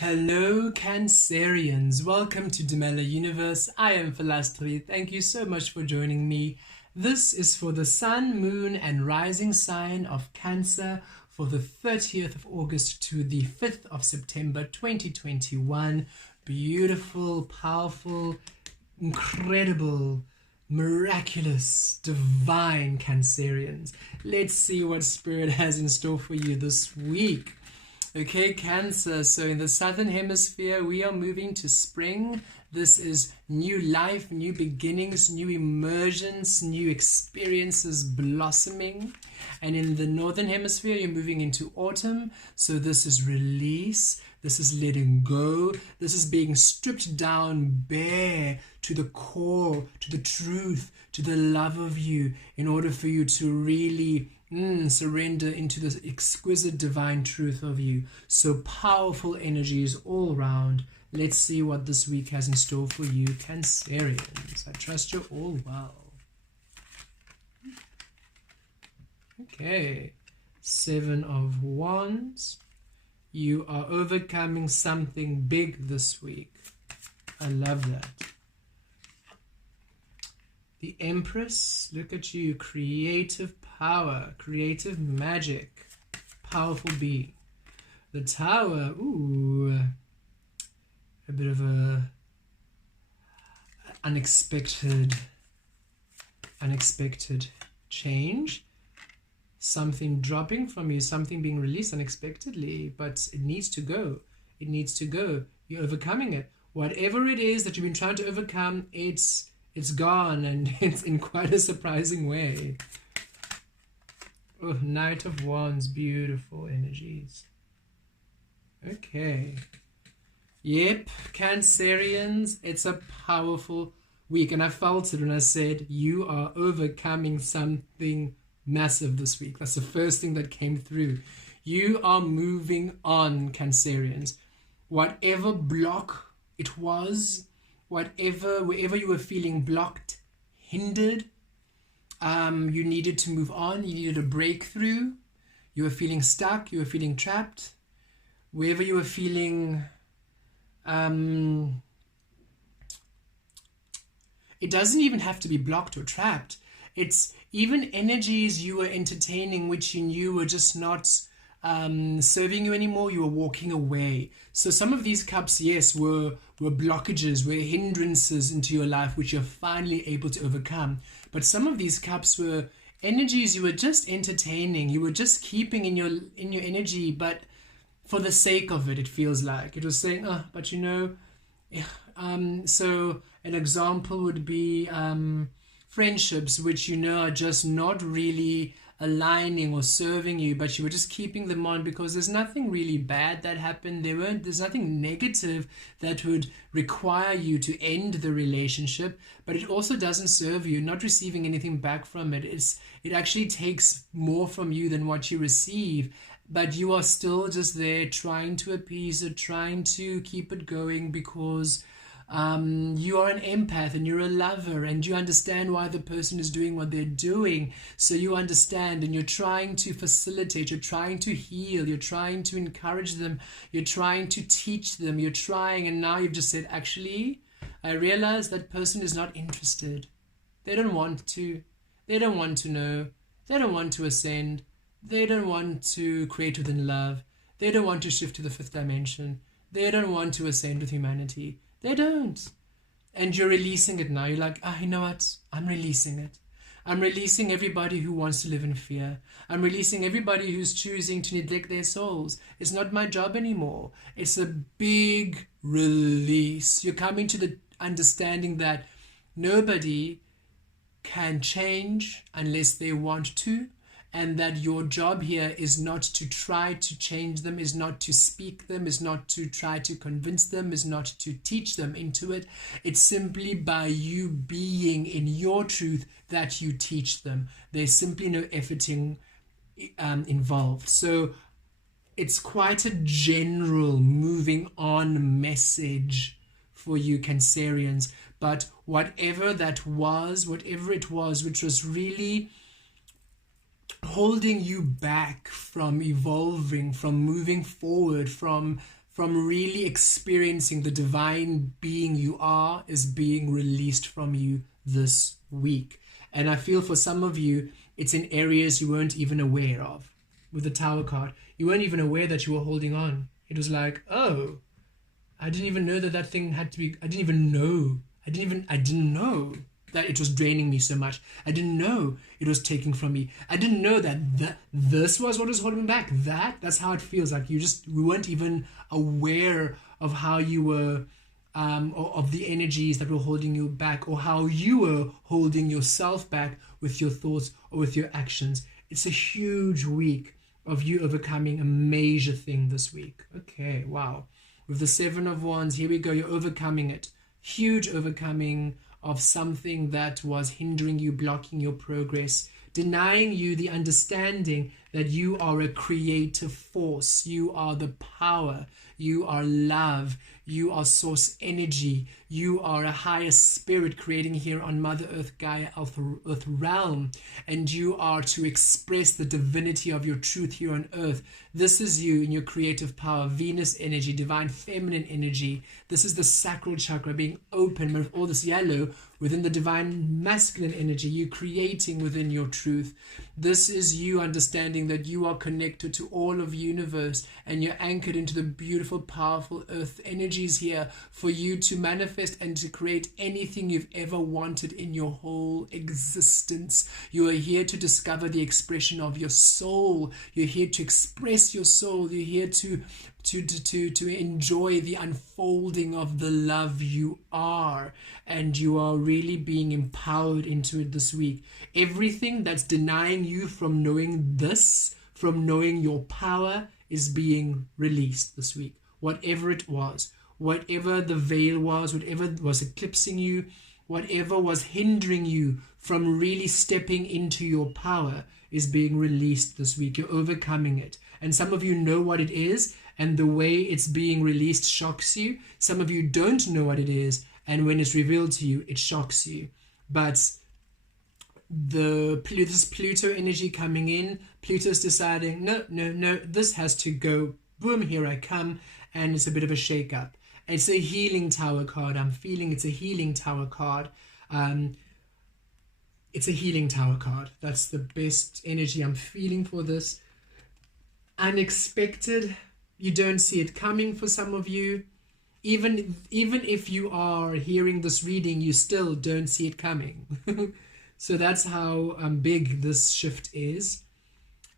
Hello Cancerians, welcome to Demella Universe. I am Vel Astri. Thank you so much for joining me. This is for the Sun, Moon and Rising sign of Cancer for the 30th of August to the 5th of September 2021. Beautiful, powerful, incredible, miraculous, divine Cancerians. Let's see what Spirit has in store for you this week. Okay, Cancer, so in the Southern Hemisphere, we are moving to spring. This is new life, new beginnings, new emergence, new experiences blossoming. And in the Northern Hemisphere, you're moving into autumn. So this is release, this is letting go, this is being stripped down bare to the core, to the truth, to the love of you, in order for you to really surrender into this exquisite divine truth of you. So powerful energies all around. Let's see what this week has in store for you, Cancerians. I trust you're all well. Okay, 7 of Wands. You are overcoming something big this week. I love that. The Empress, look at you, creative power, creative magic, powerful being. The Tower, ooh, a bit of a unexpected change. Something dropping from you, something being released unexpectedly, but it needs to go. It needs to go. You're overcoming it. Whatever it is that you've been trying to overcome, it's gone, and it's in quite a surprising way. Oh, Knight of Wands, beautiful energies. Okay. Yep, Cancerians, it's a powerful week, and I felt it when I said you are overcoming something massive this week. That's the first thing that came through. You are moving on, Cancerians. Whatever block it was, wherever you were feeling blocked, hindered, you needed to move on, you needed a breakthrough, you were feeling stuck, you were feeling trapped, wherever you were feeling, it doesn't even have to be blocked or trapped. It's even energies you were entertaining which you knew were just not serving you anymore, you were walking away. So some of these cups, yes, were blockages, were hindrances into your life which you're finally able to overcome. But some of these cups were energies you were just entertaining, you were just keeping in your energy, but for the sake of it, it feels like. It was saying, oh, but you know, so an example would be friendships which you know are just not really aligning or serving you, but you were just keeping them on because there's nothing really bad that happened. There's nothing negative that would require you to end the relationship, but it also doesn't serve you, not receiving anything back from it. It actually takes more from you than what you receive, but you are still just there trying to appease it, trying to keep it going because you are an empath and you're a lover and you understand why the person is doing what they're doing. So you understand and you're trying to facilitate, you're trying to heal, you're trying to encourage them, you're trying to teach them, you're trying, and now you've just said, actually, I realize that person is not interested. They don't want to. They don't want to know. They don't want to ascend. They don't want to create within love. They don't want to shift to the 5th dimension. They don't want to ascend with humanity. They don't. And you're releasing it now. You're like, you know what? I'm releasing it. I'm releasing everybody who wants to live in fear. I'm releasing everybody who's choosing to neglect their souls. It's not my job anymore. It's a big release. You're coming to the understanding that nobody can change unless they want to. And that your job here is not to try to change them, is not to speak them, is not to try to convince them, is not to teach them into it. It's simply by you being in your truth that you teach them. There's simply no efforting involved. So it's quite a general moving on message for you Cancerians. But whatever it was, which was really holding you back from evolving, from moving forward, from from really experiencing the divine being you are is being released from you this week. And I feel for some of you, it's in areas you weren't even aware of. With the Tower card, you weren't even aware that you were holding on. It was like, oh, I didn't even know that that thing had to be, I didn't know that it was draining me so much. I didn't know it was taking from me. I didn't know that this was what was holding me back. That's how it feels like. We weren't even aware of how you were, or of the energies that were holding you back, or how you were holding yourself back with your thoughts or with your actions. It's a huge week of you overcoming a major thing this week. Okay, wow. With the Seven of Wands, here we go. You're overcoming it. Huge overcoming of something that was hindering you, blocking your progress, denying you the understanding that you are a creative force. You are the power. You are love. You are source energy. You are a higher spirit creating here on Mother Earth, Gaia, Earth realm. And you are to express the divinity of your truth here on Earth. This is you in your creative power, Venus energy, divine feminine energy. This is the sacral chakra being open with all this yellow within the divine masculine energy, you creating within your truth. This is you understanding that you are connected to all of universe and you're anchored into the beautiful, powerful earth energies here for you to manifest and to create anything you've ever wanted in your whole existence. You are here to discover the expression of your soul. You're here to express your soul. You're here to enjoy the unfolding of the love you are, and you are really being empowered into it this week. Everything that's denying you from knowing this, from knowing your power, is being released this week. Whatever it was, whatever the veil was, whatever was eclipsing you, whatever was hindering you from really stepping into your power is being released this week. You're overcoming it. And some of you know what it is, and the way it's being released shocks you. Some of you don't know what it is, and when it's revealed to you, it shocks you. But this Pluto energy coming in, Pluto's deciding, no, this has to go. Boom, here I come. And it's a bit of a shake-up. It's a healing tower card. I'm feeling it's a healing tower card. It's a healing tower card. That's the best energy I'm feeling for this. Unexpected. You don't see it coming for some of you. Even if you are hearing this reading, you still don't see it coming. So that's how big this shift is.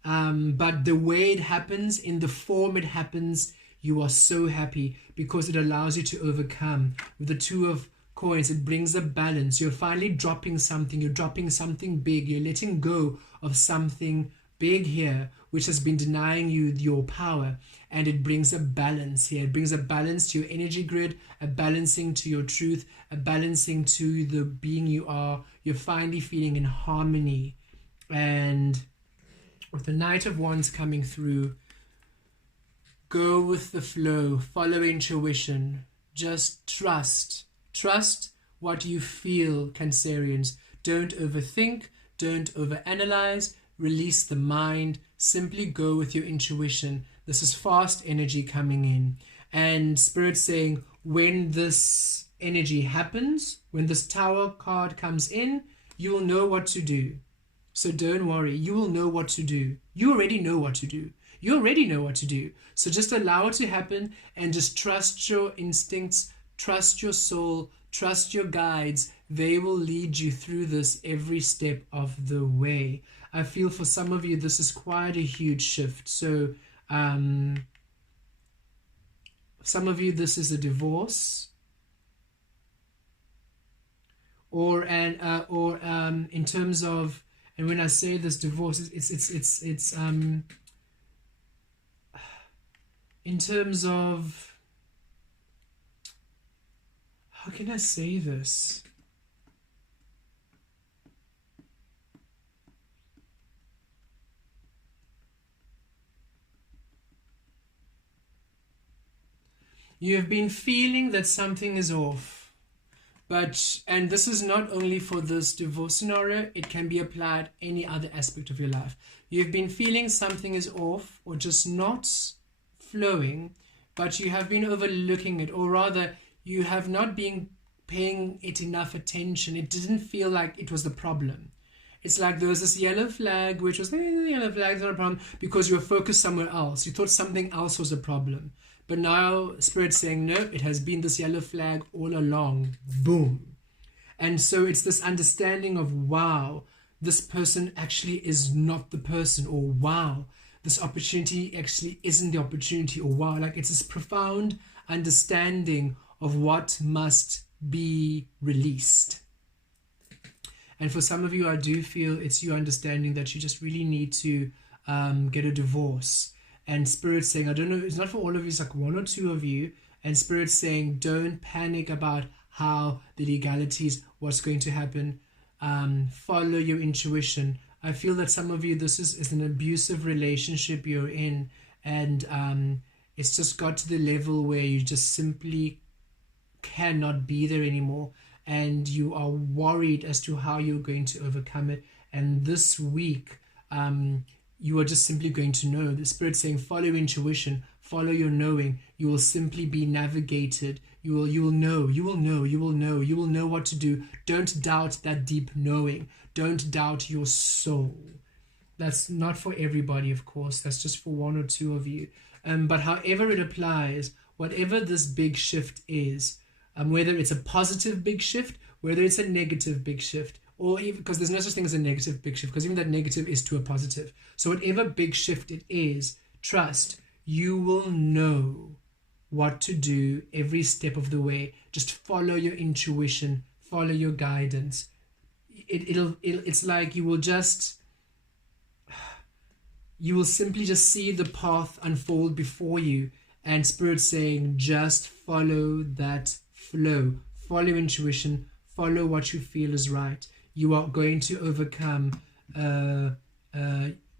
But the way it happens, in the form it happens, you are so happy because it allows you to overcome. With the Two of Coins, it brings a balance. You're finally dropping something. You're dropping something big. You're letting go of something big here, which has been denying you your power. And it brings a balance here. It brings a balance to your energy grid, a balancing to your truth, a balancing to the being you are. You're finally feeling in harmony. And with the Knight of Wands coming through, go with the flow, follow intuition, just trust. Trust what you feel, Cancerians. Don't overthink, don't overanalyze, release the mind, simply go with your intuition. This is fast energy coming in. And Spirit saying, when this energy happens, when this Tower card comes in, you will know what to do. So don't worry, you will know what to do. You already know what to do. You already know what to do. So just allow it to happen and just trust your instincts, trust your soul, trust your guides. They will lead you through this every step of the way. I feel for some of you, this is quite a huge shift. So some of you, this is a divorce, or in terms of, and when I say this divorce, it's in terms of, how can I say this? You have been feeling that something is off, and this is not only for this divorce scenario, it can be applied any other aspect of your life. You've been feeling something is off or just not flowing but you have been overlooking it, or rather you have not been paying it enough attention. It didn't feel like it was the problem. It's like there was this yellow flag, which was, yellow flag's not a problem, because you were focused somewhere else. You thought something else was a problem. But now Spirit's saying, no, it has been this yellow flag all along. Boom. And so it's this understanding of, wow, this person actually is not the person, or wow, this opportunity actually isn't the opportunity, or wow, like it's this profound understanding of what must be released. And for some of you, I do feel it's you understanding that you just really need to get a divorce. And Spirit's saying, I don't know, it's not for all of you, it's like one or two of you. And Spirit's saying, don't panic about how the legalities, what's going to happen. Follow your intuition. I feel that some of you, this is an abusive relationship you're in. And it's just got to the level where you just simply cannot be there anymore. And you are worried as to how you're going to overcome it. And this week, you are just simply going to know. The Spirit's saying, follow your intuition, follow your knowing. You will simply be navigated. You will know what to do. Don't doubt that deep knowing. Don't doubt your soul. That's not for everybody, of course. That's just for one or two of you. But however it applies, whatever this big shift is, whether it's a positive big shift, whether it's a negative big shift, or even, because there's no such thing as a negative big shift, because even that negative is to a positive. So whatever big shift it is, trust, you will know what to do every step of the way. Just follow your intuition, follow your guidance. It's like you will simply just see the path unfold before you, and Spirit saying, just follow that flow, follow intuition, follow what you feel is right. You are going to overcome.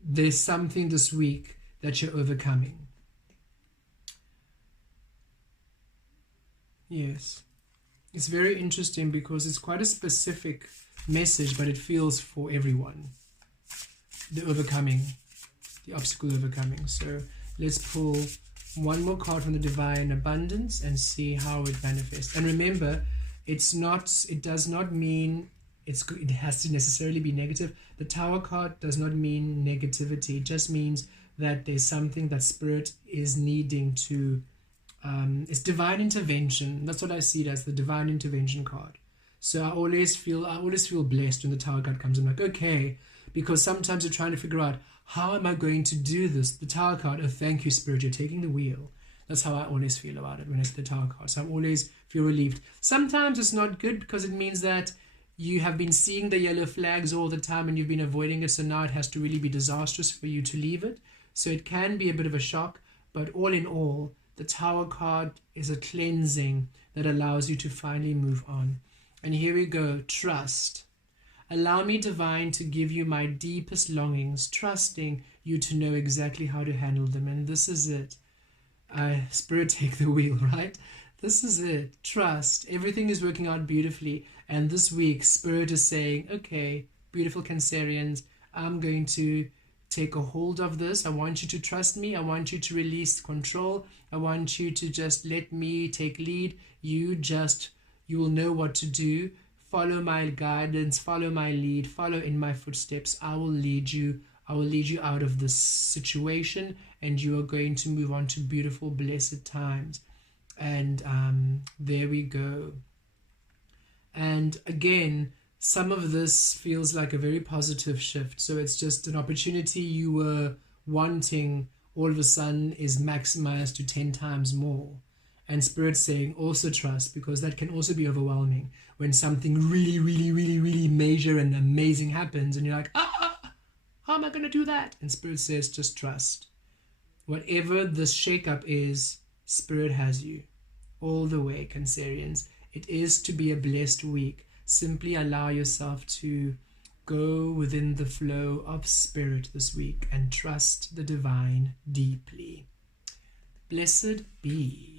There's something this week that you're overcoming. Yes, it's very interesting because it's quite a specific message, but it feels for everyone. The overcoming, the obstacle overcoming. So let's pull one more card from the Divine Abundance and see how it manifests. And remember, it does not mean it has to necessarily be negative. The Tower card does not mean negativity. It just means that there's something that Spirit is needing to, it's divine intervention. That's what I see it as, the divine intervention card. So I always feel blessed when the Tower card comes. I'm like, okay, because sometimes you're trying to figure out, how am I going to do this? The Tower card, oh, thank you, Spirit, you're taking the wheel. That's how I always feel about it when it's the Tower card. So I always feel relieved. Sometimes it's not good because it means that you have been seeing the yellow flags all the time and you've been avoiding it. So now it has to really be disastrous for you to leave it. So it can be a bit of a shock. But all in all, the Tower card is a cleansing that allows you to finally move on. And here we go. Trust. Allow me, Divine, to give you my deepest longings, trusting you to know exactly how to handle them. And this is it. Spirit, take the wheel, right? This is it. Trust. Everything is working out beautifully. And this week, Spirit is saying, okay, beautiful Cancerians, I'm going to take a hold of this. I want you to trust me. I want you to release control. I want you to just let me take lead. You will know what to do. Follow my guidance, follow my lead, follow in my footsteps. I will lead you. I will lead you out of this situation, and you are going to move on to beautiful, blessed times. And there we go. And again, some of this feels like a very positive shift. So it's just an opportunity you were wanting, all of a sudden is maximized to 10 times more. And Spirit saying, also trust, because that can also be overwhelming when something really, really, really, really major and amazing happens and you're like, how am I going to do that? And Spirit says, just trust. Whatever this shakeup is, Spirit has you all the way, Cancerians. It is to be a blessed week. Simply allow yourself to go within the flow of Spirit this week and trust the Divine deeply. Blessed be.